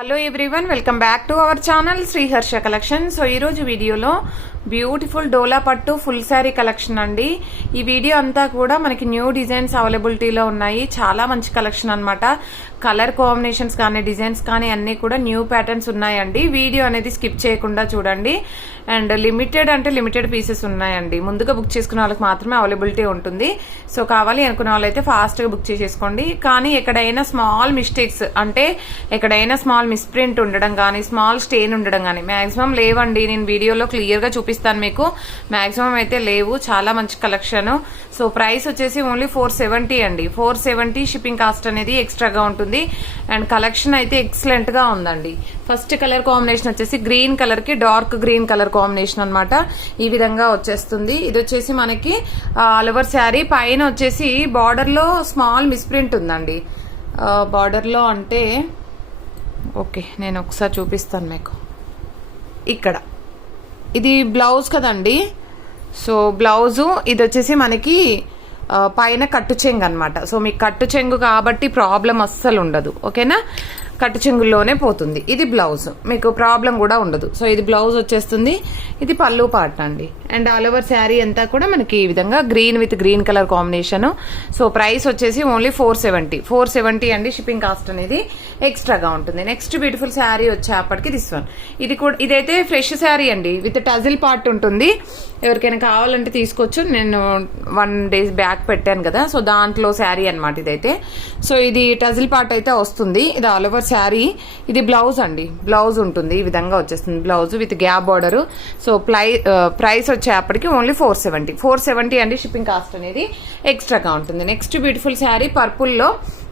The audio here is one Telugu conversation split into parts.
Hello everyone, welcome back to our channel Sriharsha collection. So ఈరోజు వీడియోలో బ్యూటిఫుల్ డోలా పట్టు ఫుల్ శారీ కలెక్షన్ అండి. ఈ వీడియో అంతా కూడా మనకి న్యూ డిజైన్స్ అవైలబిలిటీలో ఉన్నాయి. చాలా మంచి కలెక్షన్ అన్నమాట. కలర్ కాంబినేషన్స్ కానీ డిజైన్స్ కానీ అన్ని కూడా న్యూ ప్యాటర్న్స్ ఉన్నాయండి. వీడియో అనేది స్కిప్ చేయకుండా చూడండి. అండ్ లిమిటెడ్ పీసెస్ ఉన్నాయండి. ముందుగా బుక్ చేసుకున్న వాళ్ళకి మాత్రమే అవైలబిలిటీ ఉంటుంది. సో కావాలి అనుకున్న వాళ్ళైతే ఫాస్ట్గా బుక్ చేసేసుకోండి. కానీ ఎక్కడైనా స్మాల్ మిస్టేక్స్ అంటే ఎక్కడైనా స్మాల్ మిస్ప్రింట్ ఉండడం కానీ స్మాల్ స్టెయిన్ ఉండడం కానీ మాక్సిమం లేవండి. నేను వీడియోలో క్లియర్గా చూపిస్తాను మీకు. మాక్సిమం అయితే లేవు. చాలా మంచి కలెక్షన్. సో ప్రైస్ వచ్చేసి ఓన్లీ 470 అండి. 470 షిప్పింగ్ కాస్ట్ అనేది ఎక్స్ట్రాగా ఉంటుంది. అండ్ కలెక్షన్ అయితే ఎక్సలెంట్ గా ఉందండి. ఫస్ట్ కలర్ కాంబినేషన్ వచ్చేసి గ్రీన్ కలర్ కి డార్క్ గ్రీన్ కలర్ కాంబినేషన్ అన్నమాట. ఈ విధంగా వచ్చేస్తుంది. ఇది వచ్చేసి మనకి ఆల్ ఓవర్ శారీ పైన వచ్చేసి బార్డర్ లో స్మాల్ మిస్ప్రింట్ ఉందండి. బార్డర్ లో అంటే ఓకే, నేను ఒకసారి చూపిస్తాను మీకు. ఇక్కడ ఇది బ్లౌజ్ కదండి. సో బ్లౌజు ఇది వచ్చేసి మనకి పైన కట్టు చెంగు అనమాట. సో మీకు కట్టు చెంగు కాబట్టి ప్రాబ్లం అస్సలు ఉండదు. ఓకేనా, కట్టు చెంగుల్లోనే పోతుంది. ఇది బ్లౌజ్, మీకు ప్రాబ్లం కూడా ఉండదు. సో ఇది బ్లౌజ్ వచ్చేస్తుంది. ఇది పళ్ళు పార్ట్ అండి. అండ్ ఆల్ ఓవర్ శారీ అంతా కూడా మనకి ఈ విధంగా green with green colour combination. So price వచ్చేసి ఓన్లీ 470 అండి. షిప్పింగ్ కాస్ట్ అనేది ఎక్స్ట్రాగా ఉంటుంది. నెక్స్ట్ బ్యూటిఫుల్ శారీ వచ్చేప్పటికి దిస్ వన్. ఇదైతే ఫ్రెష్ శారీ అండి. విత్ టజిల్ పార్ట్ ఉంటుంది. ఎవరికైనా కావాలంటే తీసుకోవచ్చు. నేను 1 day బ్యాక్ పెట్టాను కదా, సో దాంట్లో శారీ అనమాట ఇదైతే. సో ఇది టజిల్ పార్ట్ అయితే వస్తుంది. ఇది ఆల్ ఓవర్ శారీ. ఇది బ్లౌజ్ అండి. బ్లౌజ్ ఉంటుంది. ఈ విధంగా వచ్చేస్తుంది blouse with gap border. So price వచ్చేప్పటికి ఓన్లీ 470 అండి. షిప్పింగ్ కాస్ట్ అనేది ఎక్స్ట్రాగా ఉంటుంది. నెక్స్ట్ బ్యూటిఫుల్ శారీ పర్పుల్లో.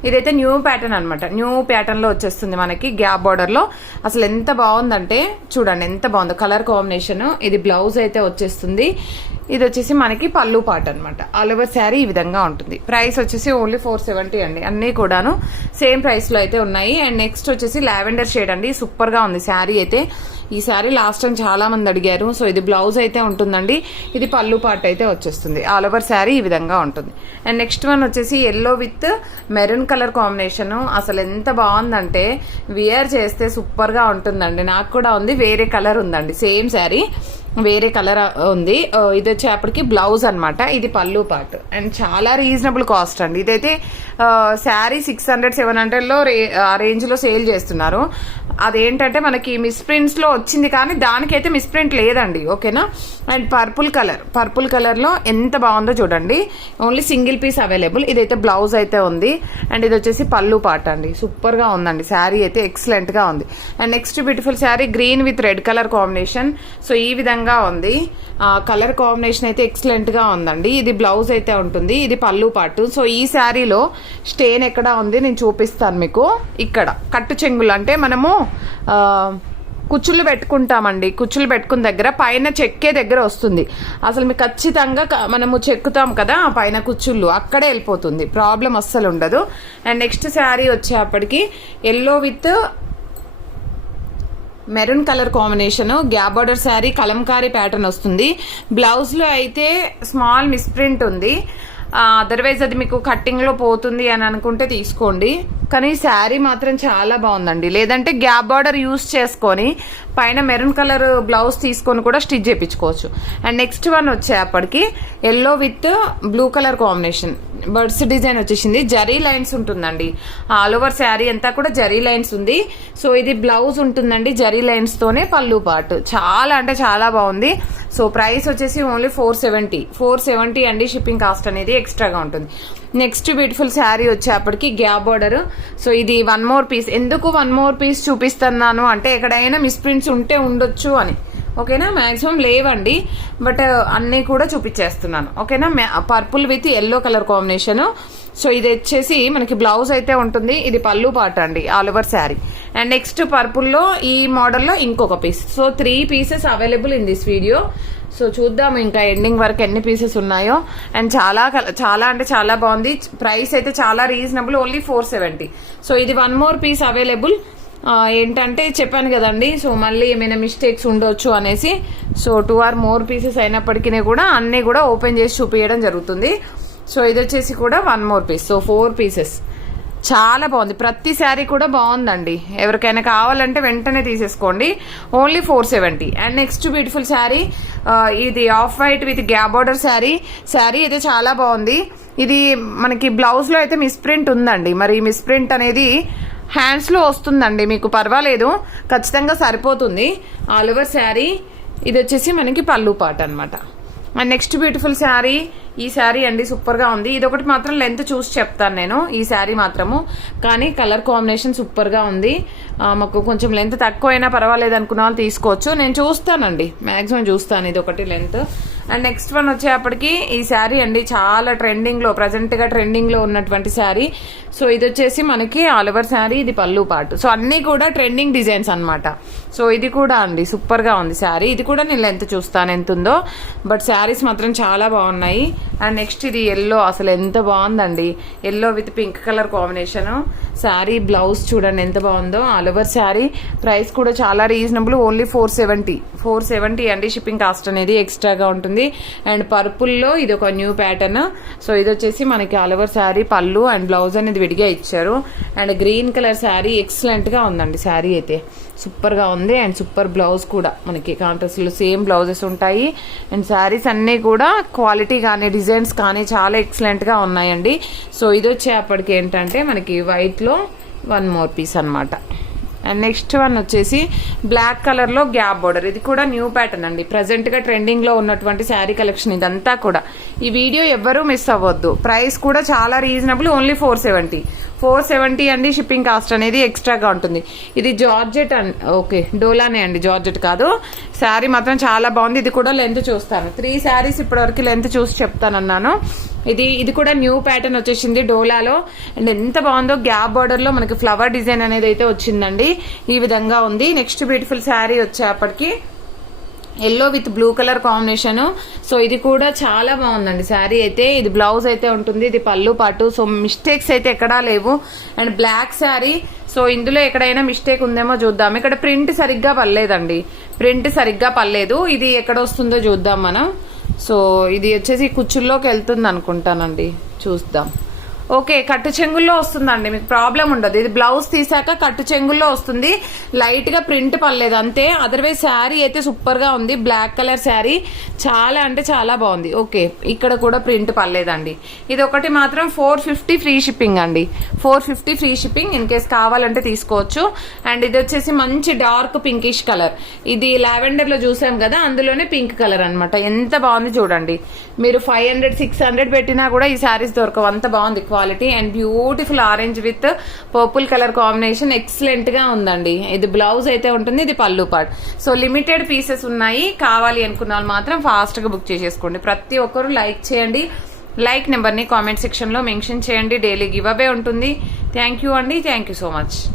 ఇదైతే న్యూ ప్యాటర్న్ అనమాట. న్యూ ప్యాటర్న్ లో వచ్చేస్తుంది మనకి గ్యాప్ బార్డర్ లో. అసలు ఎంత బాగుందంటే చూడండి, ఎంత బాగుందో కలర్ కాంబినేషన్. ఇది బ్లౌజ్ అయితే వచ్చేస్తుంది. ఇది వచ్చేసి మనకి పళ్ళు పార్ట్ అనమాట. ఆల్ ఓవర్ శారీ ఈ విధంగా ఉంటుంది. ప్రైస్ వచ్చేసి ఓన్లీ 470 అండి. అన్ని కూడాను సేమ్ ప్రైస్ లో అయితే ఉన్నాయి. అండ్ నెక్స్ట్ వచ్చేసి లావెండర్ షేడ్ అండి. సూపర్ గా ఉంది శారీ అయితే. ఈ శారీ లాస్ట్ టైం చాలా మంది అడిగారు. సో ఇది బ్లౌజ్ అయితే ఉంటుందండి. ఇది పళ్ళు పార్ట్ అయితే వచ్చేస్తుంది. ఆల్ ఓవర్ శారీ ఈ విధంగా ఉంటుంది. అండ్ నెక్స్ట్ వన్ వచ్చేసి yellow with maroon colour combination. అసలు ఎంత బాగుందంటే వియర్ చేస్తే సూపర్ గా ఉంటుందండి. నాకు కూడా ఉంది. వేరే కలర్ ఉందండి. సేమ్ శారీ వేరే కలర్ ఉంది. ఇది వచ్చేప్పటికి బ్లౌజ్ అనమాట. ఇది పళ్ళు పార్ట్. అండ్ చాలా రీజనబుల్ కాస్ట్ అండి. ఇదైతే శారీ 600-700 లో రేంజ్ లో సేల్ చేస్తున్నారు. అదేంటంటే మనకి మిస్ప్రింట్స్ లో వచ్చింది, కానీ దానికైతే మిస్ప్రింట్ లేదండి. ఓకేనా. అండ్ పర్పుల్ కలర్ లో ఎంత బాగుందో చూడండి. Only single piece available. ఇదైతే బ్లౌజ్ అయితే ఉంది. అండ్ ఇది వచ్చేసి పళ్ళు పార్ట్ అండి. సూపర్ గా ఉందండి. శారీ అయితే ఎక్సలెంట్ గా ఉంది. And next beautiful sari green with red colour combination. So ఈ విధంగా ఉంది. కలర్ కాంబినేషన్ అయితే ఎక్సలెంట్ గా ఉందండి. ఇది బ్లౌజ్ అయితే ఉంటుంది. ఇది పళ్ళు పార్ట్. సో ఈ శారీలో స్టెయిన్ ఎక్కడ ఉంది నేను చూపిస్తాను మీకు. ఇక్కడ కట్టు చెంగులు అంటే మనము కుచ్చుళ్ళు పెట్టుకుంటామండి. కుచ్చుళ్ళు పెట్టుకున్న దగ్గర పైన చెక్కే దగ్గర వస్తుంది. అసలు మీకు ఖచ్చితంగా మనము చెక్కుతాం కదా పైన కుచ్చుళ్ళు, అక్కడే వెళ్ళిపోతుంది. ప్రాబ్లం అస్సలు ఉండదు. అండ్ నెక్స్ట్ శారీ వచ్చేప్పటికి yellow with maroon colour combination. Gap border sari Kalamkari pattern వస్తుంది. బ్లౌజ్ లో అయితే స్మాల్ మిస్ప్రింట్ ఉంది. అదర్వైజ్ అది మీకు కట్టింగ్ లో పోతుంది అని అనుకుంటే తీసుకోండి. కానీ శారీ మాత్రం చాలా బాగుందండి. లేదంటే గ్యాప్ బార్డర్ యూస్ చేసుకొని పైన మెరూన్ కలర్ బ్లౌజ్ తీసుకొని కూడా స్టిచ్ చేయించుకోవచ్చు. అండ్ నెక్స్ట్ వన్ వచ్చేప్పటికి yellow with blue colour combination. Birds design వచ్చేసింది. జరీ లైన్స్ ఉంటుందండి. ఆల్ ఓవర్ శారీ అంతా కూడా జరీ లైన్స్ ఉంది. సో ఇది బ్లౌజ్ ఉంటుందండి. జరీ లైన్స్ తోనే పళ్ళు పార్ట్. చాలా అంటే చాలా బాగుంది. సో ప్రైస్ వచ్చేసి ఓన్లీ 470 అండి. షిప్పింగ్ కాస్ట్ అనేది ఎక్స్ట్రాగా ఉంటుంది. నెక్స్ట్ బ్యూటిఫుల్ శారీ వచ్చేప్పటికి గ్యాప్ బార్డర్. సో ఇది 1 more పీస్. ఎందుకు 1 more పీస్ చూపిస్తున్నాను అంటే ఎక్కడైనా మిస్ప్రింట్స్ ఉంటే ఉండొచ్చు అని. ఓకేనా. మాక్సిమం లేవండి, బట్ అన్నీ కూడా చూపించేస్తున్నాను. ఓకేనా. Purple with yellow colour combination. So ఇది వచ్చేసి మనకి బ్లౌజ్ అయితే ఉంటుంది. ఇది పళ్ళు పార్ట్ అండి. All over sari. And next పర్పుల్లో ఈ మోడల్లో ఇంకొక piece. So 3 pieces available in this video. So చూద్దాం ఇంకా ఎండింగ్ వరకు ఎన్ని పీసెస్ ఉన్నాయో. అండ్ చాలా అంటే చాలా బాగుంది. ప్రైస్ అయితే చాలా రీజనబుల్. ఓన్లీ 470. సో ఇది 1 more పీస్ అవైలబుల్. ఏంటంటే చెప్పాను కదండి. సో మళ్ళీ ఏమైనా మిస్టేక్స్ ఉండొచ్చు అనేసి. సో 2 or more pieces అయినప్పటికీ కూడా అన్ని కూడా ఓపెన్ చేసి చూపించడం జరుగుతుంది. సో ఇది వచ్చేసి కూడా 1 more piece. So 4 pieces. చాలా బాగుంది. ప్రతి శారీ కూడా బాగుందండి. ఎవరికైనా కావాలంటే వెంటనే తీసేసుకోండి. Only 470. And next beautiful sari, ఇది off white with gap border sari. Sari అయితే చాలా బాగుంది. ఇది మనకి బ్లౌజ్ లో అయితే మిస్ప్రింట్ ఉందండి. మరి మిస్ప్రింట్ అనేది హ్యాండ్స్ లో వస్తుందండి, మీకు పర్వాలేదు, ఖచ్చితంగా సరిపోతుంది. All over sari. ఇది వచ్చేసి మనకి పళ్ళు పాట అనమాట. అండ్ నెక్స్ట్ బ్యూటిఫుల్ శారీ, ఈ శారీ అండి సూపర్ గా ఉంది. ఇది ఒకటి మాత్రం లెంత్ చూసి చెప్తాను నేను, ఈ శారీ మాత్రము, కానీ కలర్ కాంబినేషన్ సూపర్ గా ఉంది. మాకు కొంచెం లెంత్ తక్కువ అయినా పర్వాలేదు అనుకున్న వాళ్ళు తీసుకోవచ్చు. నేను చూస్తానండి, మాక్సిమం చూస్తాను. ఇది ఒకటి లెంత్. అండ్ నెక్స్ట్ వన్ వచ్చేప్పటికి ఈ శారీ అండి చాలా ట్రెండింగ్ లో, ప్రజెంట్ గా ట్రెండింగ్ లో ఉన్నటువంటి శారీ. సో ఇది వచ్చేసి మనకి ఆల్ ఓవర్ శారీ, ఇది పళ్ళు పాటు. సో అన్ని కూడా ట్రెండింగ్ డిజైన్స్ అన్నమాట. సో ఇది కూడా అండి సూపర్ గా ఉంది శారీ. ఇది కూడా నేను లెంత్ చూస్తాను ఎంత ఉందో, బట్ శారీస్ మాత్రం చాలా బాగున్నాయి. అండ్ నెక్స్ట్ ఇది ఎల్లో, అసలు ఎంత బాగుందండి, yellow with pink colour combination. Sari blouse చూడండి ఎంత బాగుందో. All over sari. ప్రైస్ కూడా చాలా రీజనబుల్, ఓన్లీ 470 అండి. షిప్పింగ్ కాస్ట్ అనేది ఎక్స్ట్రాగా ఉంటుంది. అండ్ పర్పుల్లో ఇది ఒక న్యూ ప్యాటర్న్. సో ఇది వచ్చేసి మనకి ఆల్ ఓవర్ శారీ, పళ్ళు అండ్ బ్లౌజ్ అనేది విడిగా ఇచ్చారు. And green colour sari excellent గా ఉందండి. శారీ అయితే సూపర్ గా ఉంది. అండ్ సూపర్ బ్లౌజ్ కూడా మనకి కాంట్రాస్ట్ లో సేమ్ బ్లౌజెస్ ఉంటాయి. అండ్ శారీస్ అన్ని కూడా క్వాలిటీ కానీ డిజైన్స్ కానీ చాలా ఎక్సలెంట్ గా ఉన్నాయండి. సో ఇది వచ్చేప్పటికి ఏంటంటే మనకి వైట్ లో 1 మోర్ పీస్ అనమాట. అండ్ నెక్స్ట్ వన్ వచ్చేసి బ్లాక్ కలర్ లో గ్యాప్ బోర్డర్. ఇది కూడా న్యూ ప్యాటర్న్ అండి, ప్రజెంట్ గా ట్రెండింగ్ లో ఉన్నటువంటి శారీ కలెక్షన్ ఇదంతా కూడా. ఈ వీడియో ఎవ్వరూ మిస్ అవ్వద్దు. ప్రైస్ కూడా చాలా రీజనబుల్, ఓన్లీ 470 అండి. షిప్పింగ్ కాస్ట్ అనేది ఎక్స్ట్రాగా ఉంటుంది. ఇది జార్జెట్ అండి, ఓకే డోలానే అండి, జార్జెట్ కాదు. శారీ మాత్రం చాలా బాగుంది. ఇది కూడా లెంత్ చూస్తాను. 3 శారీస్ ఇప్పటివరకు లెంత్ చూసి చెప్తానన్నాను. ఇది కూడా న్యూ ప్యాటర్న్ వచ్చేసింది డోలాలో. అండ్ ఎంత బాగుందో, గ్యాప్ బార్డర్ లో మనకి ఫ్లవర్ డిజైన్ అనేది అయితే వచ్చిందండి. ఈ విధంగా ఉంది. నెక్స్ట్ బ్యూటిఫుల్ శారీ వచ్చేప్పటికి yellow with blue colour combination. So ఇది కూడా చాలా బాగుందండి శారీ అయితే. ఇది బ్లౌజ్ అయితే ఉంటుంది, ఇది పళ్ళు పాటు. సో మిస్టేక్స్ అయితే ఎక్కడా లేవు. And black sari. సో ఇందులో ఎక్కడైనా మిస్టేక్ ఉందేమో చూద్దాం. ఇక్కడ ప్రింట్ సరిగ్గా పర్లేదు. ఇది ఎక్కడ వస్తుందో చూద్దాం మనం. సో ఇది వచ్చేసి కుచ్చుల్లోకి వెళ్తుంది అనుకుంటానండి, చూద్దాం. ఓకే, కట్టు చెంగుల్లో వస్తుందండి, మీకు ప్రాబ్లం ఉండదు. ఇది బ్లౌజ్ తీసాక కట్టు చెంగుల్లో వస్తుంది. లైట్ గా ప్రింట్ పర్లేదు అంతే. అదర్వైజ్ శారీ అయితే సూపర్ గా ఉంది. బ్లాక్ కలర్ శారీ చాలా అంటే చాలా బాగుంది. ఓకే, ఇక్కడ కూడా ప్రింట్ పర్లేదండి. ఇది ఒకటి మాత్రం 450 ఫ్రీ షిప్పింగ్ అండి. 450 ఫ్రీ షిప్పింగ్. ఇన్ కేస్ కావాలంటే తీసుకోవచ్చు. అండ్ ఇది వచ్చేసి మంచి డార్క్ పింకిష్ కలర్. ఇది లావెండర్ లో చూసాం కదా, అందులోనే పింక్ కలర్ అనమాట. ఎంత బాగుంది చూడండి. మీరు 500 600 పెట్టినా కూడా ఈ శారీస్ దొరకవు, అంత బాగుంది quality. And beautiful orange with purple colour combination excellent గా ఉందండి. ఇది బ్లౌజ్ అయితే ఉంటుంది, ఇది పళ్ళు పార్ట్. సో లిమిటెడ్ పీసెస్ ఉన్నాయి. కావాలి అనుకున్న వాళ్ళు మాత్రం ఫాస్ట్ గా బుక్ చేసేసుకోండి. ప్రతి ఒక్కరు లైక్ చేయండి. లైక్ నెంబర్ ని కామెంట్ సెక్షన్ లో మెన్షన్ చేయండి. డైలీ గివ్ అవే ఉంటుంది. థ్యాంక్ యూ అండి. Thank you so much.